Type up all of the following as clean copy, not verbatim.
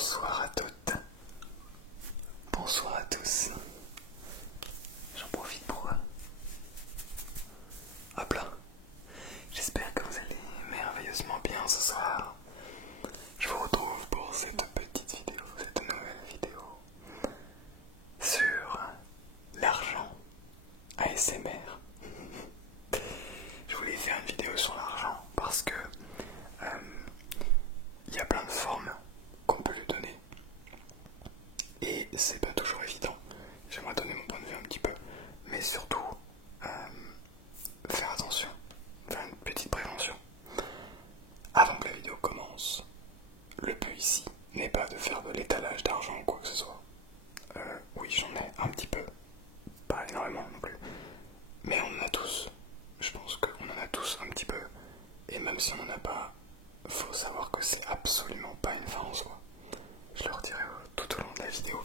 Bonsoir à toutes, bonsoir à tous. J'en profite pour hop là. J'espère que vous allez merveilleusement bien ce soir. Je vous retrouve pour cette petite vidéo, cette nouvelle vidéo sur l'argent ASMR. Je voulais faire une vidéo sur l'argent parce que il y a plein de formes qu'on peut lui donner et c'est pas toujours évident. J'aimerais donner mon point de vue un petit peu, mais surtout faire attention, faire une petite prévention. Avant que la vidéo commence, le but ici n'est pas de faire de l'étalage d'argent ou quoi que ce soit. Oui, j'en ai un petit peu, pas énormément non plus, mais on en a tous. Je pense qu'on en a tous un petit peu, et même si on n'en a pas, faut savoir que c'est absolument pas une fin en soi. Je le redirai tout au long de la vidéo,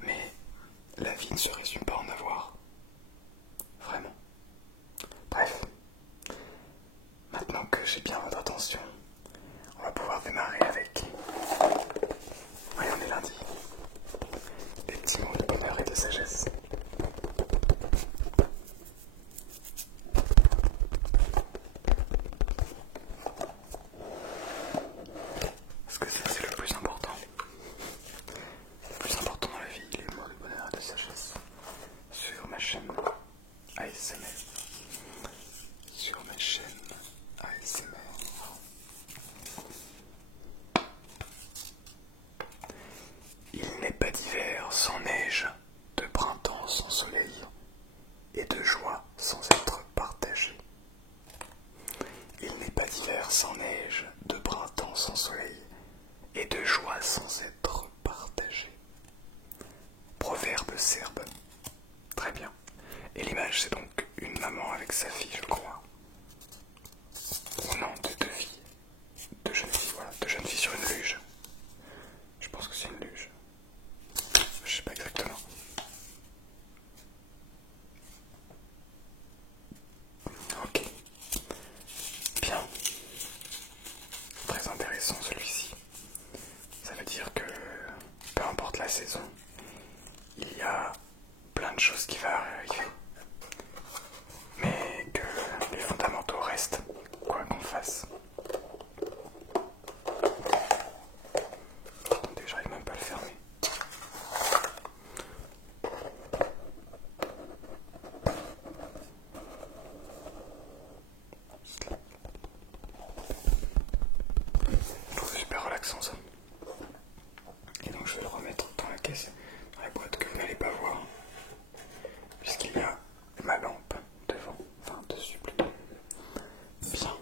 mais la vie ne se résume pas à en avoir. Vraiment. Bref. Maintenant que j'ai bien votre attention, on va pouvoir démarrer avec... Oui, on est lundi. Des petits mots de bonheur et de sagesse. Parce que c'est le plus important. Le plus important dans la vie, les mots de bonheur et de sagesse. Sur ma chaîne ASMR. Sur ma chaîne ASMR. Il n'est pas d'hiver sans neige, de printemps sans soleil, et de joie sans être partagée. Il n'est pas d'hiver sans neige, de printemps sans soleil, et de joie sans être partagée. Proverbe serbe. Très bien. Et l'image, c'est donc une maman avec sa fille, je crois. Ou non, deux filles. Deux jeunes filles, voilà. Deux jeunes filles sur une luge. Je pense que c'est une luge. Je sais pas exactement. Ok. Bien. Très intéressant celui-ci. Ça veut dire que peu importe la saison, il y a plein de choses qui vont arriver. Mais que les fondamentaux restent, quoi qu'on fasse. Attendez, j'arrive même pas à le fermer. Je trouve ça super relaxant ça. Et donc je vais le remettre dans la caisse, dans la boîte que vous n'allez pas voir. Puisqu'il y a ma lampe devant, enfin dessus plutôt. Bien.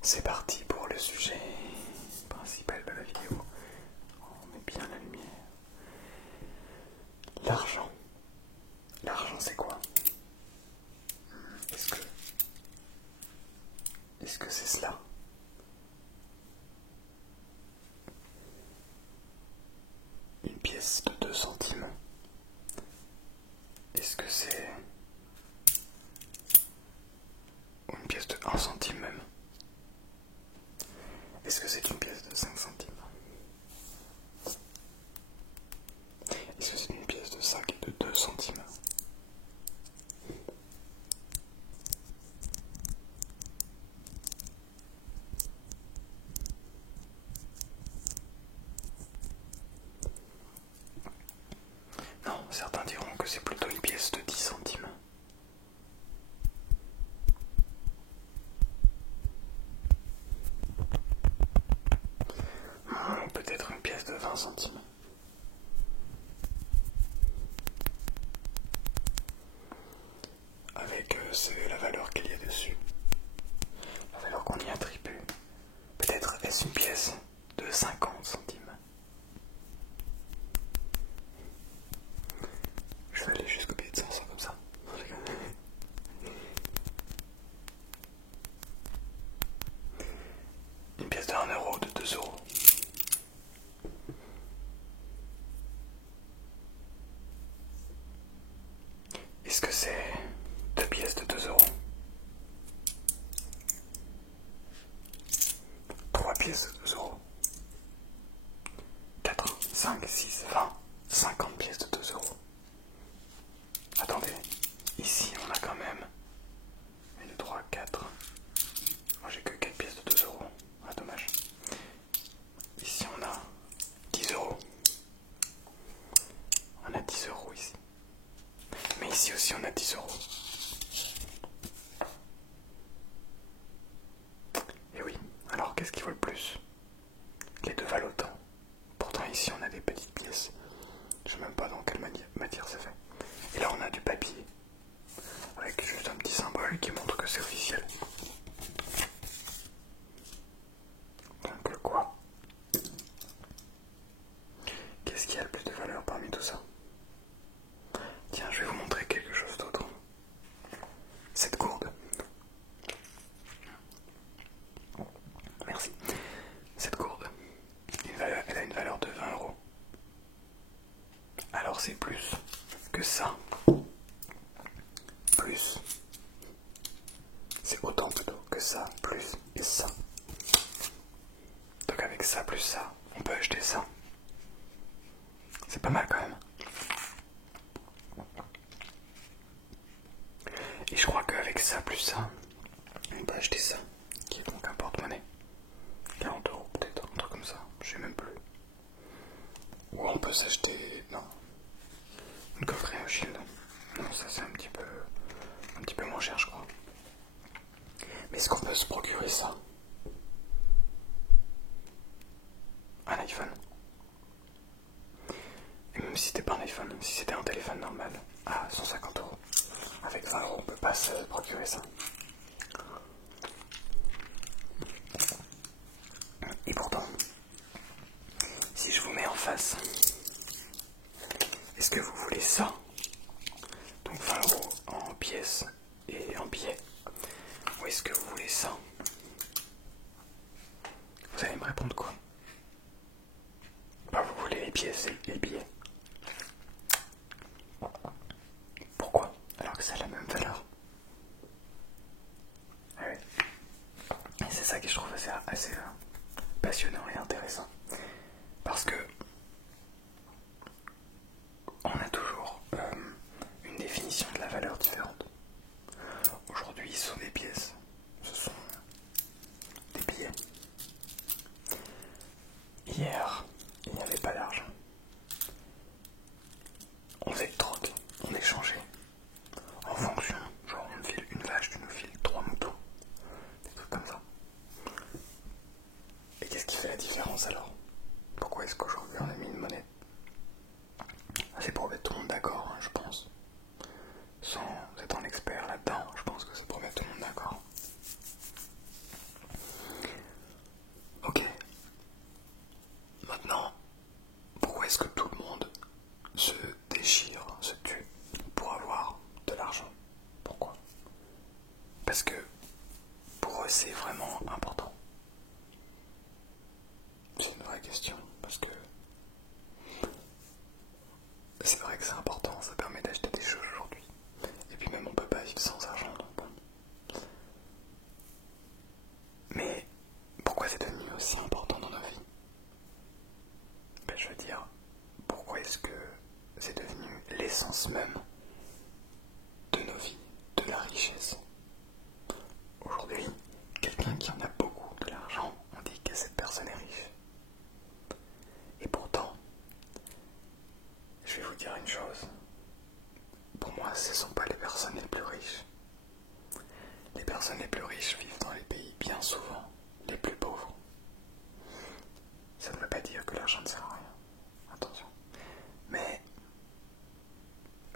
C'est parti pour le sujet principal de la vidéo. On met bien la lumière. L'argent. L'argent c'est quoi? Est-ce que c'est cela? Une pièce de 2 centimes. Est-ce que c'est une pièce de 1 centime même? Est-ce que c'est une pièce de 5 centimes? Est-ce que c'est une pièce de 5 et de 2 centimes? Non, certains diront que c'est plutôt une pièce de 10 centimes. Ou peut-être une pièce de 20 centimes. Avec la valeur qu'il y a dessus. La valeur qu'on y attribue. Peut-être est-ce une pièce de 50 centimes. Je vais aller jusqu'au billet de 500 comme ça. Une pièce de 1 euro, de 2 euros. Est-ce que c'est 2 pièces de 2 euros? 3 pièces pièces de 2 euros. 4, 5, 6, 20, 50 pièces de 2 euros. Attendez, ici on a quand même 1, 2, 3, 4. Moi j'ai que 4 pièces de 2 euros. Ah, dommage. Ici on a 10 euros. On a 10 euros ici. Mais ici aussi on a 10 euros. Et oui, alors qu'est-ce qui vaut le plus? Les deux valent autant. Pourtant ici on a des petites pièces. Je sais même pas dans quelle matière c'est fait. Et là on a du papier. Avec juste un petit symbole qui montre que c'est officiel. Donc quoi? Qu'est-ce qui a le plus de valeur parmi tout ça? Tiens, je vais vous montrer quelque chose d'autre. Cette gourde. Merci. Cette gourde, elle a une valeur de 20 euros. Alors c'est plus que ça. Plus. C'est autant plutôt que ça, plus et ça. Donc avec ça plus ça, on peut acheter ça. C'est pas mal quand même. Et je crois qu'avec ça plus ça, on peut acheter ça, qui est donc un porte-monnaie. 40 euros peut-être, un truc comme ça, je sais même plus. Ou on peut s'acheter, non, une coffret à shield. Non, ça c'est un petit peu moins cher je crois. Mais est-ce qu'on peut se procurer ça? Un iPhone. Et même si c'était pas un iPhone, si c'était un téléphone normal, à 150 euros. Avec 20 euros, on peut pas se procurer ça. Et pourtant, si je vous mets en face, est-ce que vous voulez ça? Donc 20 euros en pièces et en billets. Ou est-ce que vous voulez ça? Vous allez me répondre quoi? Bah, vous voulez les pièces et les billets. Pourquoi? Alors que ça a la même valeur. Ah oui. Et c'est ça que je trouve assez passionnant et intéressant. Parce que on a toujours une définition de la valeur différente. Aujourd'hui, ce sont des pièces, ce sont des billets. Hier, il n'y avait pas d'argent. On faisait le troc, on échangeait. En fonction, genre on me file une vache, tu nous files 3 moutons. Des trucs comme ça. Et qu'est-ce qui fait la différence alors? Pourquoi est-ce qu'aujourd'hui on a mis une monnaie? C'est pour mettre tout le monde d'accord, hein, je pense. Sans être un expert là-dedans, je pense que c'est pour mettre tout le monde d'accord. Ok. Maintenant, pourquoi est-ce que tout le monde se déchire, se tue pour avoir de l'argent? Pourquoi? Parce que pour eux c'est vraiment important. C'est une vraie question, parce que c'est vrai que c'est important, ça permet d'acheter des choses aujourd'hui. Et puis même on peut pas vivre sans argent, donc bon. Mais pourquoi c'est devenu aussi important dans nos vies? Ben, je veux dire, pourquoi est-ce que c'est devenu l'essence même de nos vies, de la richesse? Aujourd'hui, quelqu'un qui en a beaucoup de l'argent, on dit que cette personne est riche. Et pourtant, je vais vous dire une chose. Pour moi, ce ne sont pas les personnes les plus riches. Les personnes les plus riches vivent dans les pays bien souvent les plus pauvres. Ça ne veut pas dire que l'argent ne sert à rien. Attention. Mais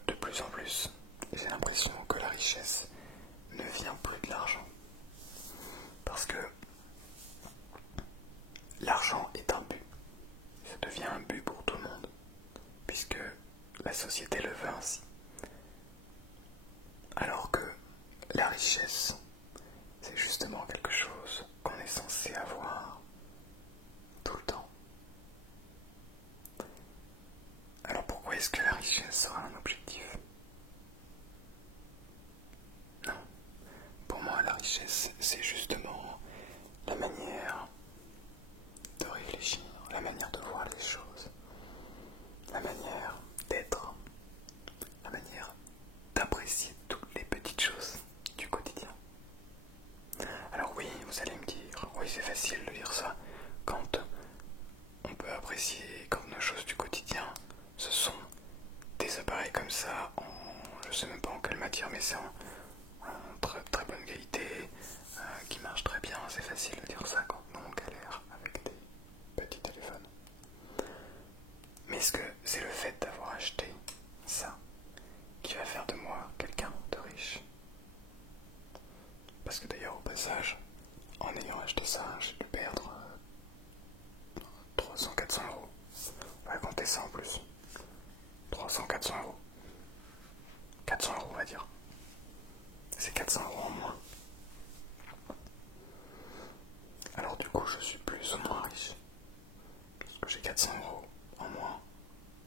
de plus en plus, j'ai l'impression que la richesse ne vient plus de l'argent. Parce que l'argent est un but. Ça devient un but pour tout le monde. Puisque la société le veut ainsi. Alors que la richesse, c'est justement quelque chose qu'on est censé avoir tout le temps. Alors pourquoi est-ce que la richesse sera un objectif? Non. Pour moi, la richesse, c'est justement la manière la manière de voir les choses, la manière d'être, la manière d'apprécier toutes les petites choses du quotidien. Alors oui, vous allez me dire, oui c'est facile de dire ça, quand on peut apprécier comme nos choses du quotidien, ce sont des appareils comme ça, je sais même pas en quelle matière, mais c'est en très, très bonne qualité, qui marche très bien, c'est facile de dire ça quand on galère avec des petits téléphones. Mais est-ce que c'est le fait d'avoir acheté ça qui va faire de moi quelqu'un de riche? Parce que d'ailleurs au passage, en ayant acheté ça, j'ai dû perdre 300-400 euros. On va compter ça en plus. 300-400 euros. 400 euros on va dire. C'est 400 euros en moins. Alors du coup je suis plus ou moins riche. Parce que j'ai 400 euros en moins.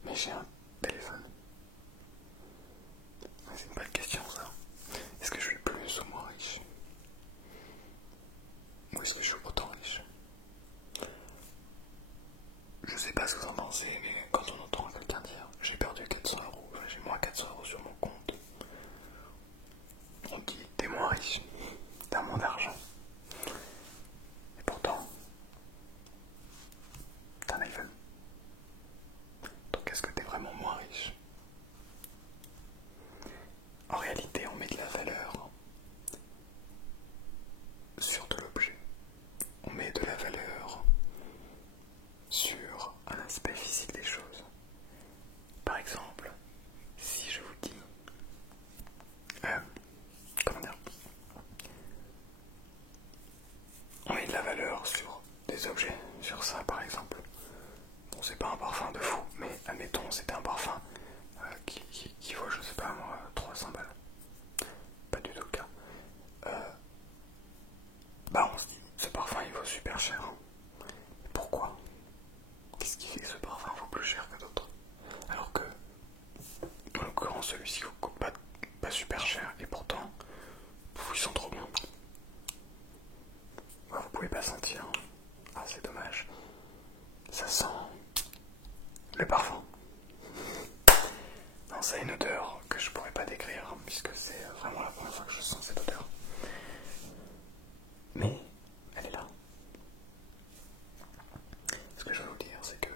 Mais j'ai un téléphone. C'est une bonne question ça. Est-ce que je suis plus ou moins riche? Ou est-ce que je suis autant riche? Je sais pas ce que vous en pensez, mais quand on entend quelqu'un dire j'ai perdu 400 euros, j'ai moins 400 euros sur mon compte, on dit t'es moins riche, t'as moins d'argent. Et pourtant, t'as un iPhone. Donc est-ce que t'es vraiment moins riche? En réalité, on met de la valeur sur de l'objet. On met de la valeur sur un aspect physique des choses. Par exemple, si je vous dis comment dire, on met de la valeur sur des objets, sur ça par exemple. Bon, c'est pas un parfum de fou, mais admettons c'était un parfum qui vaut, je sais pas moi, 300 balles. Pas du tout le cas. Bah on se dit, ce parfum il vaut super cher. Pourquoi? Qu'est-ce qui fait que ce parfum vaut plus cher que d'autres? Alors que, en l'occurrence, celui-ci vaut pas super cher, et pourtant, ils sont trop bons. Ouais, vous pouvez pas sentir. Ah, c'est dommage. Ça sent le parfum. Non, ça a une odeur que je pourrais pas décrire, puisque c'est vraiment la première fois que je sens cette odeur. Mais, elle est là. Ce que je veux vous dire, c'est que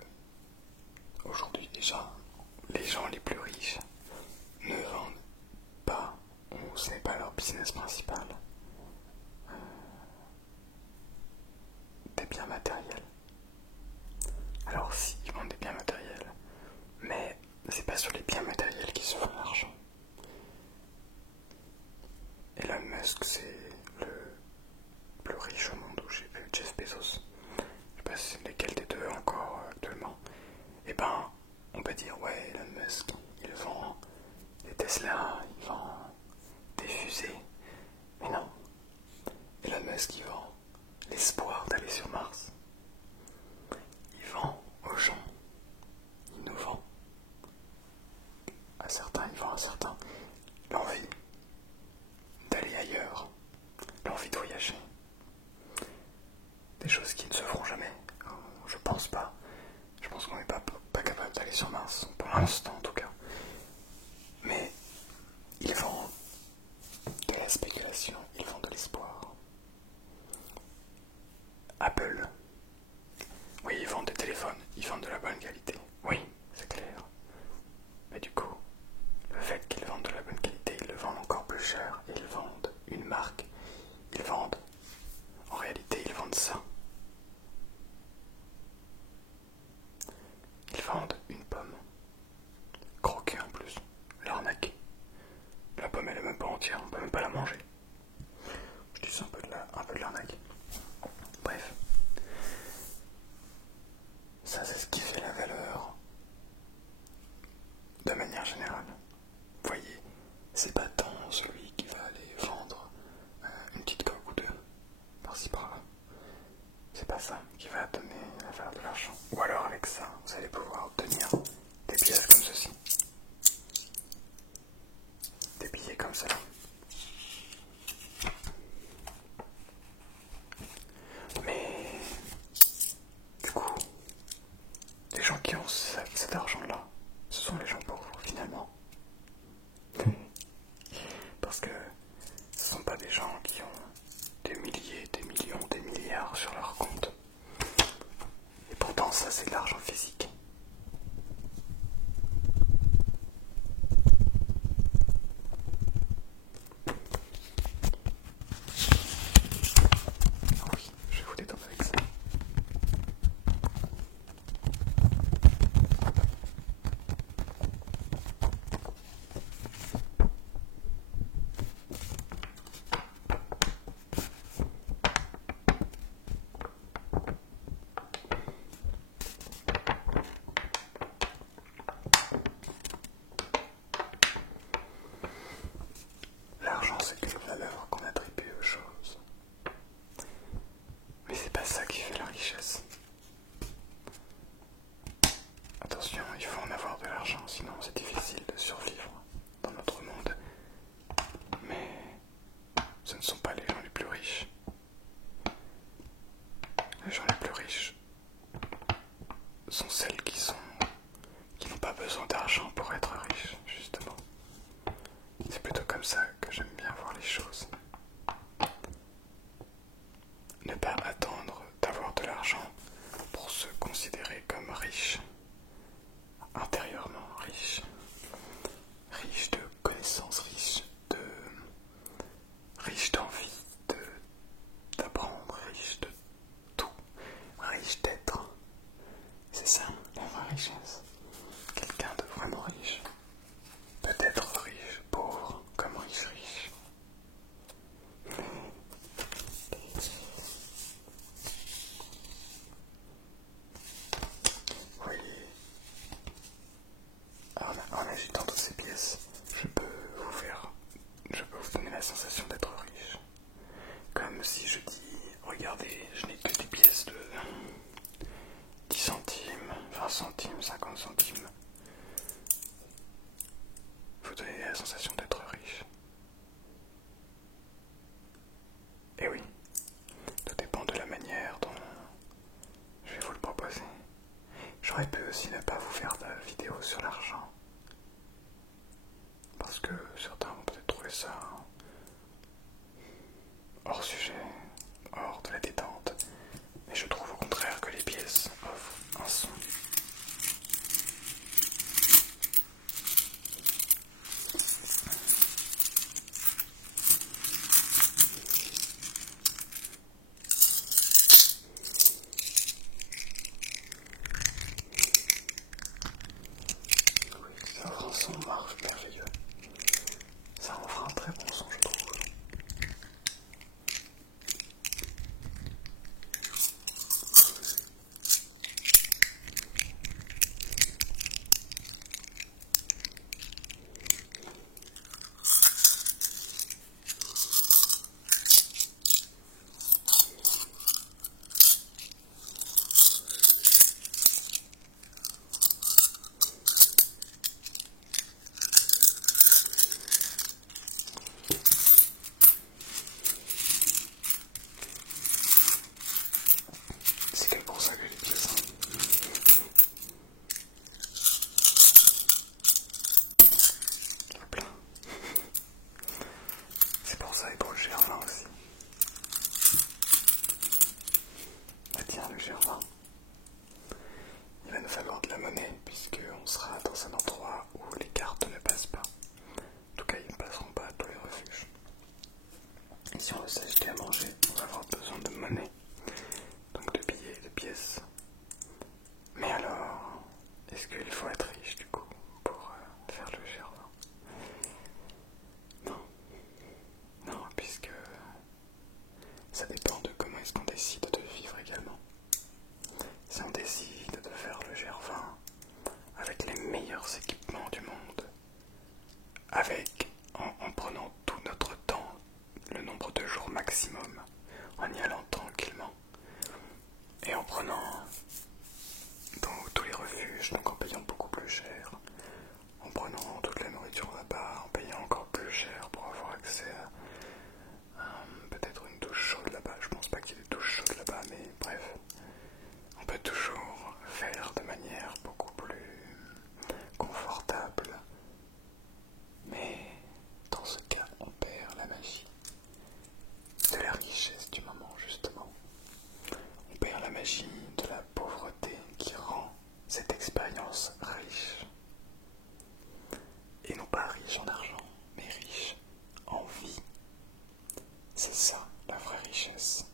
aujourd'hui déjà, les gens les plus riches ne vendent pas, ou ce n'est pas leur business principal, des biens matériels. Alors si, ils vendent des biens matériels, mais c'est pas sur les biens matériels qu'ils se font l'argent. Elon Musk, c'est le plus riche au monde, où j'ai vu Jeff Bezos. Je sais pas si c'est lesquels des deux encore actuellement. Et ben, on peut dire, ouais, Elon Musk, il vend des Tesla, il vend des fusées. Mais non, Elon Musk, il vend l'espoir d'aller sur Mars. Il vend aux gens, il nous vend. À certains, il vend à certains l'envie d'aller ailleurs, l'envie de voyager. Des choses qui ne se feront jamais. Je pense pas. Je pense qu'on n'est pas capable d'aller sur Mars, pour l'instant en tout cas. Mais ils vendent de la spéculation, ils vendent de l'espoir. Apple, oui, ils vendent des téléphones, ils vendent de la bonne qualité. Oui, c'est clair. Mais du coup, le fait qu'ils vendent de la bonne qualité, ils le vendent encore plus cher. Ils vendent une marque. Ils vendent, en réalité, ils vendent ça. Ils vendent une pomme. Croquée en plus. L'arnaque. La pomme elle est même pas entière, on peut même pas la manger. Je dis c'est un peu de l'arnaque. Bref. Ça c'est ce qui fait la valeur de manière générale. Vous voyez, c'est pas tant celui qui va aller vendre ce ne sont pas les gens les plus riches. Les gens les plus riches sont celles qui n'ont pas besoin d'argent pour être riches, justement. C'est plutôt comme ça que j'aime bien voir les choses. Ne pas attendre d'avoir de l'argent pour se considérer comme riche, intérieurement riche, riche de connaissances, riche d'envie, d'apprendre, riche de tout, riche d'être. C'est ça la vraie richesse. Quelqu'un de vraiment riche. Peut-être riche, pauvre, comme riche, riche. Oui. En agitant toutes ces pièces, je peux vous donner la sensation d'être riche. Comme si je dis, regardez, je n'ai que des pièces de 10 centimes, 20 centimes, 50 centimes. Vous donnez la sensation d'être riche. Et oui, tout dépend de la manière dont je vais vous le proposer. J'aurais pu aussi ne pas vous faire de vidéo sur l'argent. Parce que certains vont peut-être trouver ça hors sujet, hors de la détente. Mais je trouve au contraire que les pièces offrent un son. Oui, ça offre un son merveilleux. Ça offre un très bon son, je trouve. C'est que pour ça que j'ai fait ça. Hop là. C'est pour ça et pour le Germain aussi. Ah tiens, le Germain. Il va nous falloir de la monnaie puisqu'on sera dans un endroit où les cartes ne passent pas. En tout cas, ils ne passeront pas à tous les refuges. Et si on veut s'acheter à manger, on va avoir besoin de monnaie. Donc de billets, de pièces. Mais alors, est-ce qu'il faut être riche du coup pour faire le Germain? Non. Non, puisque ça dépend de comment est-ce qu'on décide de vivre également. Si on décide de faire le Gervin avec les meilleurs équipements du monde, en prenant tout notre temps, le nombre de jours maximum, en y allant tranquillement, et en prenant tous les refuges, donc en payant beaucoup plus cher, en prenant toute la nourriture là-bas, en payant encore plus cher pour avoir accès à peut-être une douche chaude là-bas. Je pense pas qu'il y ait des douches chaudes là-bas, mais bref. On peut toujours faire de manière beaucoup plus confortable. Mais dans ce cas, on perd la magie de la richesse du moment, justement. On perd la magie de la pauvreté qui rend cette expérience riche. Et non pas riche en argent, mais riche en vie. C'est ça la vraie richesse.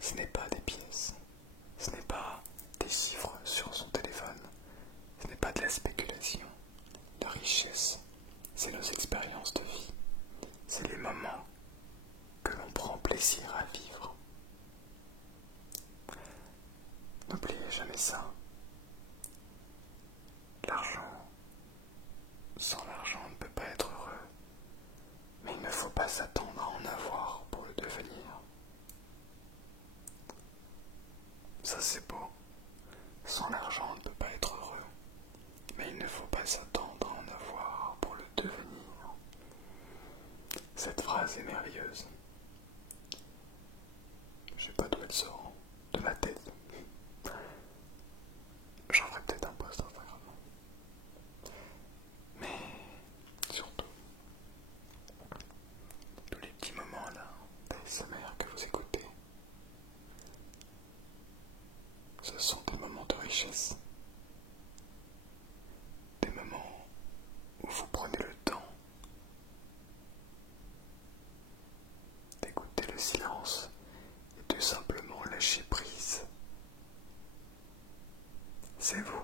Ce n'est pas des pièces, ce n'est pas des chiffres sur son téléphone, ce n'est pas de la spéculation. La richesse, c'est nos expériences de vie, c'est les moments que l'on prend plaisir à vivre. N'oubliez jamais ça. L'argent, sans l'argent, on ne peut pas être heureux, mais il ne faut pas s'attendre à en avoir pour le devenir. Ça c'est beau. Sans l'argent, on ne peut pas être heureux, mais il ne faut pas s'attendre à en avoir pour le devenir. Cette phrase est merveilleuse. Je sais pas d'où elle sort, de ma tête. J'en ferai peut-être un post Instagram. Mais surtout, tous les petits moments là d'ASMR que vous écoutez, ce sont des moments de richesse. Des moments où vous prenez le temps d'écouter le silence et de simplement lâcher prise. C'est vous.